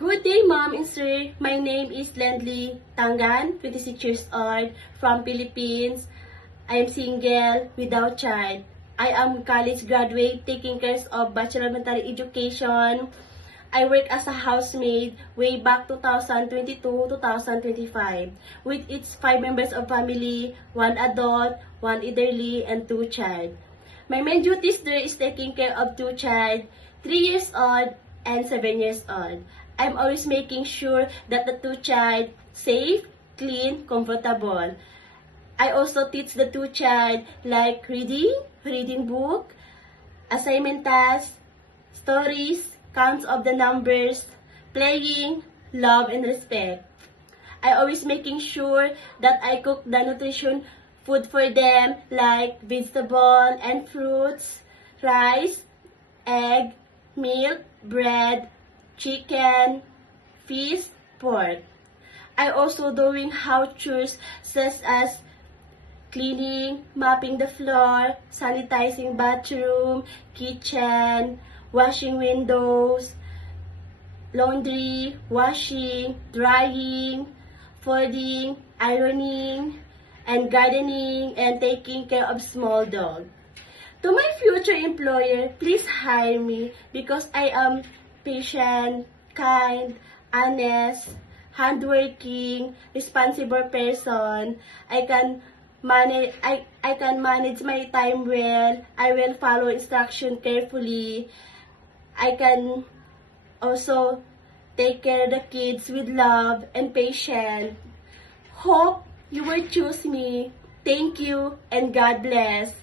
Good day, Mom and Sir. My name is Lendley Tangan, 26 years old, from Philippines. I am single, without child. I am college graduate taking care of Bachelor of Elementary Education. I work as a housemaid way back 2022-2025 with its 5 members of family, 1 adult, 1 elderly, and 2 child. My main duties there is taking care of 2 child, 3 years old and 7 years old. I'm always making sure that the 2 child safe, clean, comfortable. I also teach the 2 child like reading book, assignment tasks, stories, counts of the numbers, playing, love, and respect. I always making sure that I cook the nutrition food for them like vegetable and fruits, rice, egg, milk, bread, chicken, fish, pork. I also doing house chores such as cleaning, mopping the floor, sanitizing bathroom, kitchen, washing windows, laundry, washing, drying, folding, ironing, and gardening, and taking care of small dog. To my future employer, please hire me because I am patient, kind, honest, hardworking, responsible person. I can manage my time well. I will follow instruction carefully. I can also take care of the kids with love and patience. Hope you will choose me. Thank you and God bless.